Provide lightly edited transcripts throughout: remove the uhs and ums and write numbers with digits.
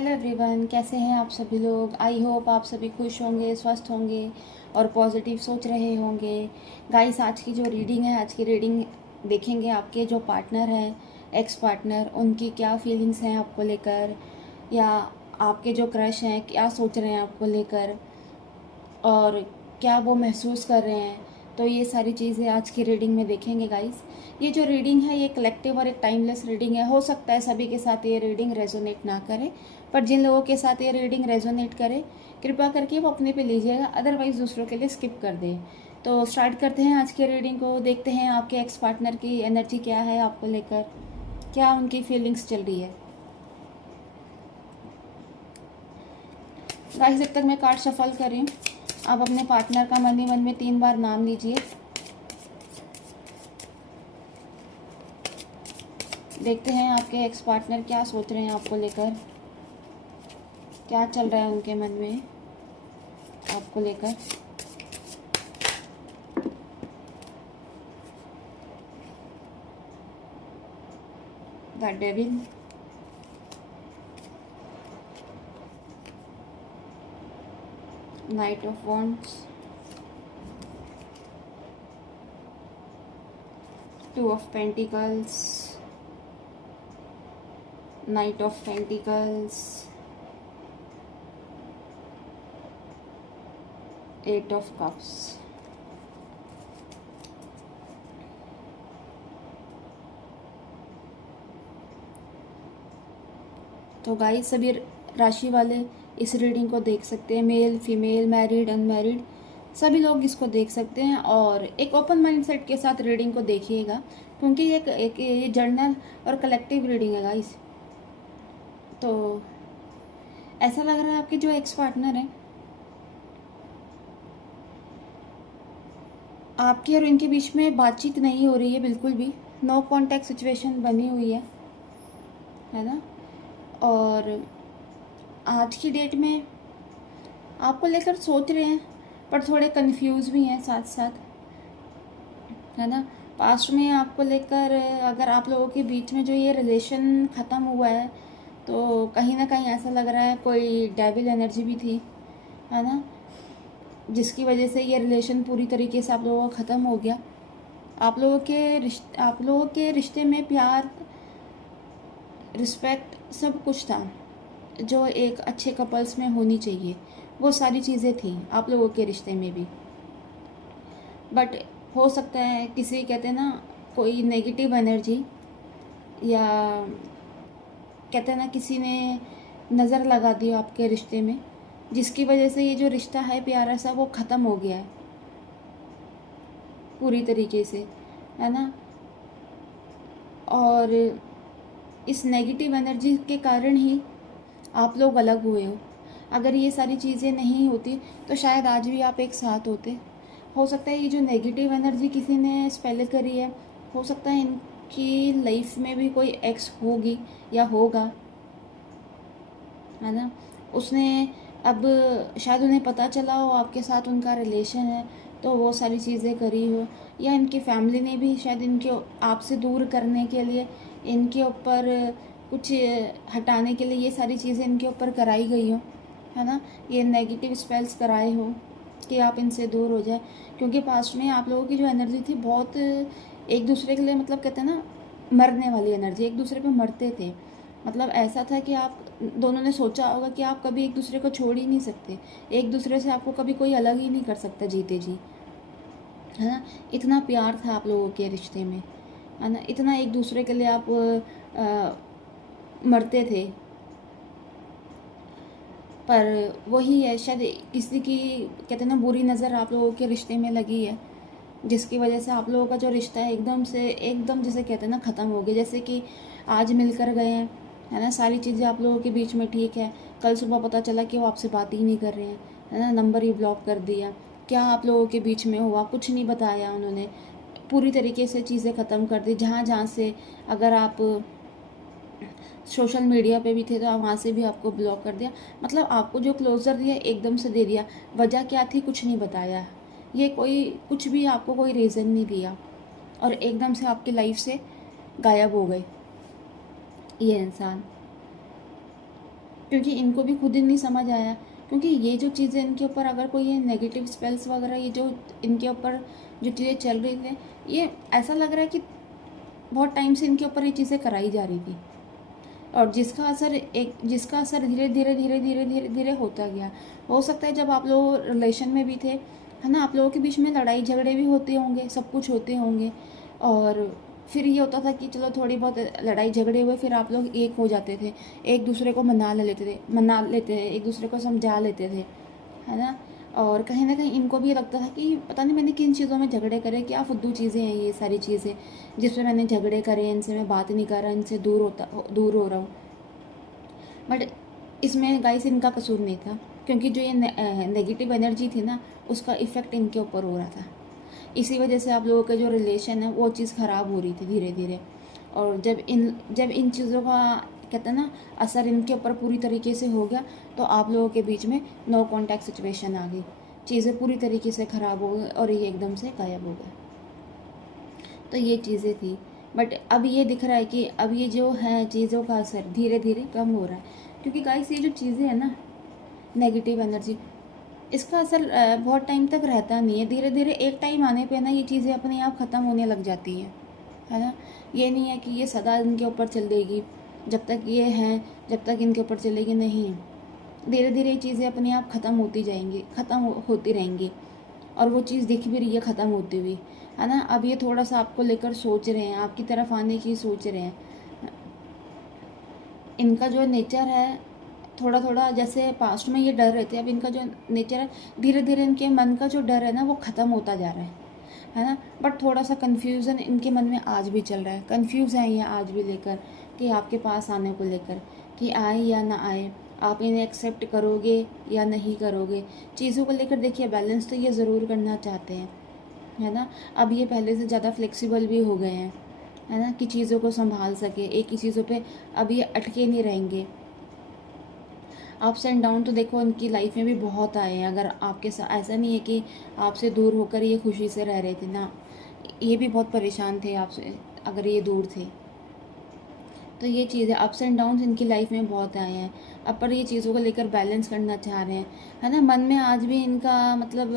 Hello everyone, कैसे हैं आप सभी लोग। आई होप आप सभी खुश होंगे, स्वस्थ होंगे और पॉजिटिव सोच रहे होंगे। गाइस, आज की जो रीडिंग है, आज की रीडिंग देखेंगे आपके जो पार्टनर हैं, एक्स पार्टनर, उनकी क्या फीलिंग्स हैं आपको लेकर, या आपके जो क्रश हैं क्या सोच रहे हैं आपको लेकर और क्या वो महसूस कर रहे हैं। तो ये सारी चीज़ें आज की रीडिंग में देखेंगे गाइस। ये जो रीडिंग है ये कलेक्टिव और एक टाइमलेस रीडिंग है। हो सकता है सभी के साथ ये रीडिंग रेजोनेट ना करे, पर जिन लोगों के साथ ये रीडिंग रेजोनेट करे कृपया करके वो अपने पे लीजिएगा, अदरवाइज़ दूसरों के लिए स्किप कर दें। तो स्टार्ट करते हैं आज की रीडिंग को। देखते हैं आपके एक्स पार्टनर की एनर्जी क्या है आपको लेकर, क्या उनकी फीलिंग्स चल रही है। गाइस, जब तक मैं कार्ड शफल कर रही हूँ, आप अपने पार्टनर का मन ही मन में 3 बार नाम लीजिए। देखते हैं आपके एक्स पार्टनर क्या सोच रहे हैं आपको लेकर, क्या चल रहा है उनके मन में आपको लेकर। The devil, night of wands, 2 of pentacles, night of pentacles, 8 of cups. तो गाइस, सभी राशि वाले इस रीडिंग को देख सकते हैं, मेल फीमेल, मैरिड अनमैरिड, सभी लोग इसको देख सकते हैं। और एक ओपन माइंडसेट के साथ रीडिंग को देखिएगा, क्योंकि ये जर्नल और कलेक्टिव रीडिंग है गाइस। तो ऐसा लग रहा है आपके जो एक्स पार्टनर हैं, आपकी और इनके बीच में बातचीत नहीं हो रही है बिल्कुल भी। नो कांटेक्ट सिचुएशन बनी हुई है ना। और आज की डेट में आपको लेकर सोच रहे हैं, पर थोड़े कंफ्यूज भी हैं साथ साथ, है ना। पास्ट में आपको लेकर अगर आप लोगों के बीच में जो ये रिलेशन ख़त्म हुआ है, तो कहीं ना कहीं ऐसा लग रहा है कोई डेविल एनर्जी भी थी, है ना, जिसकी वजह से ये रिलेशन पूरी तरीके से आप लोगों का ख़त्म हो गया। आप लोगों के रिश्ते में प्यार, रिस्पेक्ट सब कुछ था जो एक अच्छे कपल्स में होनी चाहिए, वो सारी चीज़ें थी आप लोगों के रिश्ते में भी। बट हो सकता है किसी, कहते हैं ना, कोई नेगेटिव एनर्जी, या कहते हैं ना किसी ने नज़र लगा दी आपके रिश्ते में, जिसकी वजह से ये जो रिश्ता है प्यारा सा वो ख़त्म हो गया है पूरी तरीके से, है ना। और इस नेगेटिव एनर्जी के कारण ही आप लोग अलग हुए हो। अगर ये सारी चीज़ें नहीं होती तो शायद आज भी आप एक साथ होते। हो सकता है ये जो नेगेटिव एनर्जी किसी ने स्पेल करी है, हो सकता है इनकी लाइफ में भी कोई एक्स होगी या होगा, है ना। उसने अब शायद उन्हें पता चला हो आपके साथ उनका रिलेशन है, तो वो सारी चीज़ें करी हो, या इनकी फैमिली ने भी शायद इनके आपसे दूर करने के लिए, इनके ऊपर कुछ हटाने के लिए ये सारी चीज़ें इनके ऊपर कराई गई हो, है ना। ये नेगेटिव स्पेल्स कराए हो कि आप इनसे दूर हो जाए, क्योंकि पास्ट में आप लोगों की जो एनर्जी थी बहुत एक दूसरे के लिए, मतलब कहते हैं ना, मरने वाली एनर्जी, एक दूसरे पे मरते थे। मतलब ऐसा था कि आप दोनों ने सोचा होगा कि आप कभी एक दूसरे को छोड़ ही नहीं सकते, एक दूसरे से आपको कभी कोई अलग ही नहीं कर सकता जीते जी, है ना। इतना प्यार था आप लोगों के रिश्ते में, है ना, इतना एक दूसरे के लिए आप मरते थे। पर वही है, शायद किसी की, कहते हैं ना, बुरी नज़र आप लोगों के रिश्ते में लगी है, जिसकी वजह से आप लोगों का जो रिश्ता है एकदम जैसे कहते हैं ना ख़त्म हो गया। जैसे कि आज मिलकर गए हैं, है ना, सारी चीज़ें आप लोगों के बीच में ठीक है, कल सुबह पता चला कि वो आपसे बात ही नहीं कर रहे हैं, है ना, नंबर ही ब्लॉक कर दिया। क्या आप लोगों के बीच में हुआ, कुछ नहीं बताया उन्होंने, पूरी तरीके से चीज़ें ख़त्म कर दी। जहाँ जहाँ से अगर आप सोशल मीडिया पे भी थे तो वहाँ से भी आपको ब्लॉक कर दिया। मतलब आपको जो क्लोज़र दिया एकदम से दे दिया, वजह क्या थी कुछ नहीं बताया, ये कोई कुछ भी आपको कोई रीज़न नहीं दिया, और एकदम से आपकी लाइफ से गायब हो गए ये इंसान। क्योंकि इनको भी खुद ही नहीं समझ आया। क्योंकि ये जो चीज़ें इनके ऊपर, अगर कोई ये नेगेटिव स्पेल्स वगैरह, ये जो इनके ऊपर जो चीज़ें चल रही थी, ये ऐसा लग रहा है कि बहुत टाइम से इनके ऊपर ये चीज़ें कराई जा रही थी, और जिसका असर धीरे धीरे धीरे धीरे धीरे धीरे होता गया। हो सकता है जब आप लोग रिलेशन में भी थे, है ना, आप लोगों के बीच में लड़ाई झगड़े भी होते होंगे, सब कुछ होते होंगे, और फिर ये होता था कि चलो थोड़ी बहुत लड़ाई झगड़े हुए, फिर आप लोग एक हो जाते थे, एक दूसरे को मना लेते थे, एक दूसरे को समझा लेते थे, है ना। और कहीं ना कहीं इनको भी ये लगता था कि पता नहीं मैंने किन चीज़ों में झगड़े करे, क्या फुद्दू चीज़ें हैं ये सारी चीज़ें जिसमें मैंने झगड़े करे, इनसे मैं बात नहीं कर रहा, इनसे दूर हो रहा हूँ। बट इसमें गाइस इनका कसूर नहीं था, क्योंकि जो ये नेगेटिव एनर्जी थी ना, उसका इफ़ेक्ट इनके ऊपर हो रहा था। इसी वजह से आप लोगों का जो रिलेशन है वो चीज़ ख़राब हो रही थी धीरे धीरे। और जब इन चीज़ों का, कहते हैं ना, असर इनके ऊपर पूरी तरीके से हो गया, तो आप लोगों के बीच में नो कॉन्टैक्ट सिचुएशन आ गई, चीज़ें पूरी तरीके से ख़राब हो गई और ये एकदम से गायब हो गए। तो ये चीज़ें थी। बट अब ये दिख रहा है कि अब ये जो है चीज़ों का असर धीरे धीरे कम हो रहा है, क्योंकि गाइस ये जो चीज़ें हैं ना, नेगेटिव एनर्जी, इसका असर बहुत टाइम तक रहता नहीं है। धीरे धीरे एक टाइम आने पे ना ये चीज़ें अपने आप ख़त्म होने लग जाती हैं, है ना। ये नहीं है कि ये सदा इनके ऊपर चलेगी, जब तक ये हैं जब तक इनके ऊपर चलेगी, नहीं। धीरे धीरे ये चीज़ें अपने आप ख़त्म होती जाएंगी, होती रहेंगी, और वो चीज़ दिख भी रही है ख़त्म होती हुई, है ना। अब ये थोड़ा सा आपको लेकर सोच रहे हैं, आपकी तरफ आने की सोच रहे हैं। इनका जो नेचर है, थोड़ा थोड़ा जैसे पास्ट में ये डर रहे थे, अब इनका जो नेचर है, धीरे धीरे इनके मन का जो डर है ना, वो ख़त्म होता जा रहा है ना। बट थोड़ा सा कन्फ्यूज़न इनके मन में आज भी चल रहा है, कन्फ्यूज़ है ये आज भी लेकर, कि आपके पास आने को लेकर, कि आए या ना आए, आप इन्हें एक्सेप्ट करोगे या नहीं करोगे। चीज़ों को लेकर देखिए, बैलेंस तो ये ज़रूर करना चाहते हैं, है ना। अब ये पहले से ज़्यादा फ्लेक्सिबल भी हो गए हैं, है ना, कि चीज़ों को संभाल सके, एक ही चीज़ों पे अब ये अटके नहीं रहेंगे। अप्स एंड डाउन तो देखो उनकी लाइफ में भी बहुत आए हैं। अगर आपके साथ ऐसा नहीं है कि आपसे दूर होकर ये खुशी से रह रहे थे ना, ये भी बहुत परेशान थे आपसे अगर ये दूर थे। तो ये चीज़ है, अप्स एंड डाउन्स इनकी लाइफ में बहुत आए हैं। अब पर ये चीज़ों को लेकर बैलेंस करना चाह रहे हैं, है ना। मन में आज भी इनका, मतलब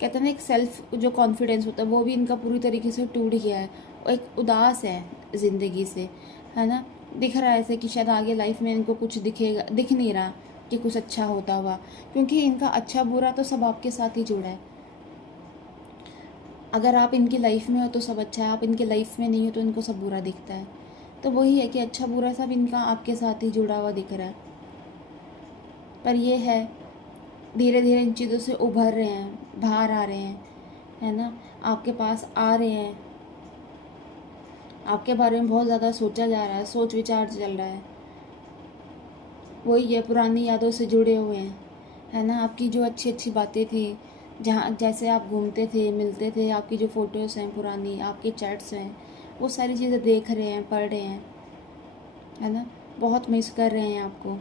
कहते हैं ना, एक सेल्फ जो कॉन्फिडेंस होता है वो भी इनका पूरी तरीके से टूट गया है, और एक उदास है ज़िंदगी से, है ना। दिख रहा है ऐसे कि शायद आगे लाइफ में इनको कुछ दिख नहीं रहा कि कुछ अच्छा होता हुआ, क्योंकि इनका अच्छा बुरा तो सब आपके साथ ही जुड़ा है। अगर आप इनकी लाइफ में हो तो सब अच्छा है, आप इनकी लाइफ में नहीं हो तो इनको सब बुरा दिखता है। तो वही है कि अच्छा बुरा सब इनका आपके साथ ही जुड़ा हुआ दिख रहा है। पर ये है, धीरे धीरे इन चीज़ों से उभर रहे हैं, बाहर आ रहे हैं, है ना, आपके पास आ रहे हैं। आपके बारे में बहुत ज़्यादा सोचा जा रहा है, सोच विचार चल रहा है। वही है, पुरानी यादों से जुड़े हुए हैं, है ना। आपकी जो अच्छी अच्छी बातें थी, जहाँ जैसे आप घूमते थे, मिलते थे, आपकी जो फ़ोटोज़ हैं पुरानी, आपके चैट्स हैं, वो सारी चीज़ें देख रहे हैं, पढ़ रहे हैं, है ना। बहुत मिस कर रहे हैं आपको।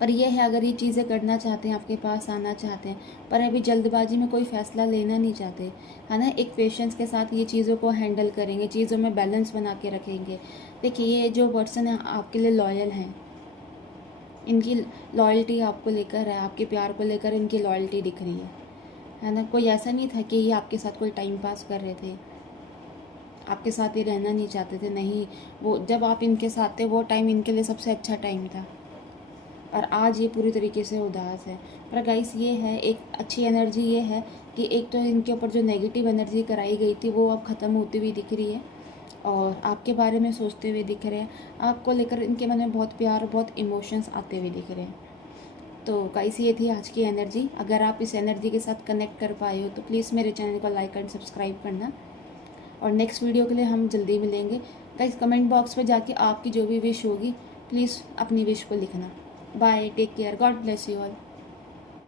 पर यह है, अगर ये चीज़ें करना चाहते हैं, आपके पास आना चाहते हैं, पर अभी जल्दबाजी में कोई फ़ैसला लेना नहीं चाहते, है ना, एक पेशेंस के साथ ये चीज़ों को हैंडल करेंगे, चीज़ों में बैलेंस बना के रखेंगे। देखिए, ये जो पर्सन है आपके लिए लॉयल हैं, इनकी लॉयल्टी आपको लेकर है, आपके प्यार को लेकर इनकी लॉयल्टी दिख रही है ना। कोई ऐसा नहीं था कि ये आपके साथ कोई टाइम पास कर रहे थे, आपके साथ ये रहना नहीं चाहते थे, नहीं। वो जब आप इनके साथ थे वो टाइम इनके लिए सबसे अच्छा टाइम था, और आज ये पूरी तरीके से उदास है। पर गाइस, ये है एक अच्छी एनर्जी, ये है कि एक तो इनके ऊपर जो नेगेटिव एनर्जी कराई गई थी वो अब ख़त्म होती हुई दिख रही है, और आपके बारे में सोचते हुए दिख रहे हैं, आपको लेकर इनके मन में बहुत प्यार, बहुत इमोशंस आते हुए दिख रहे हैं। तो गाइस, ये थी आज की एनर्जी। अगर आप इस एनर्जी के साथ कनेक्ट कर पाए हो तो प्लीज़ मेरे चैनल को लाइक एंड सब्सक्राइब करना, और नेक्स्ट वीडियो के लिए हम जल्दी मिलेंगे। गाइस, कमेंट बॉक्स में जाके आपकी जो भी विश होगी प्लीज़ अपनी विश को लिखना। Bye, take care, God bless you all.